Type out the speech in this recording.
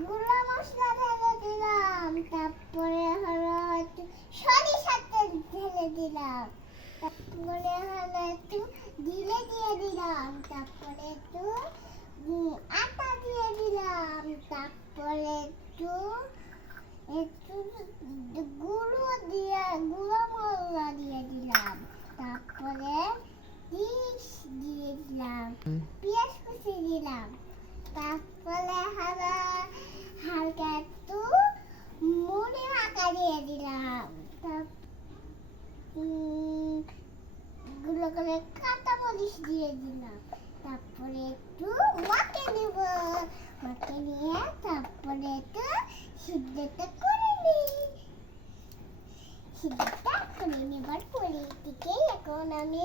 গুঁড়া মশলা ঢেলে দিলাম, তারপরে হলো একটু সরিষার তেল ঢেলে দিলাম, তারপরে হলো একটু জিরে দিয়ে দিলাম, তারপরে একটু আটা দিয়ে দিলাম, তারপরে একটু একটু গুঁড়ো মশলা দিয়ে দিলাম, তারপরে ডিশ দিয়ে দিলাম, পেঁয়াজ কুচি দিলাম, তারপরে হালকা একটু মুড়ি মাখা দিয়ে দিলাম, গুলো করে কাঁচা মরিচ দিয়ে দিলাম, তারপরে একটু মাখে নিব, মাখে নিয়ে তারপরে একটু সিদ্ধটা করে নিই। সিদ্ধটা করে নেবার পরে থেকে এখন আমি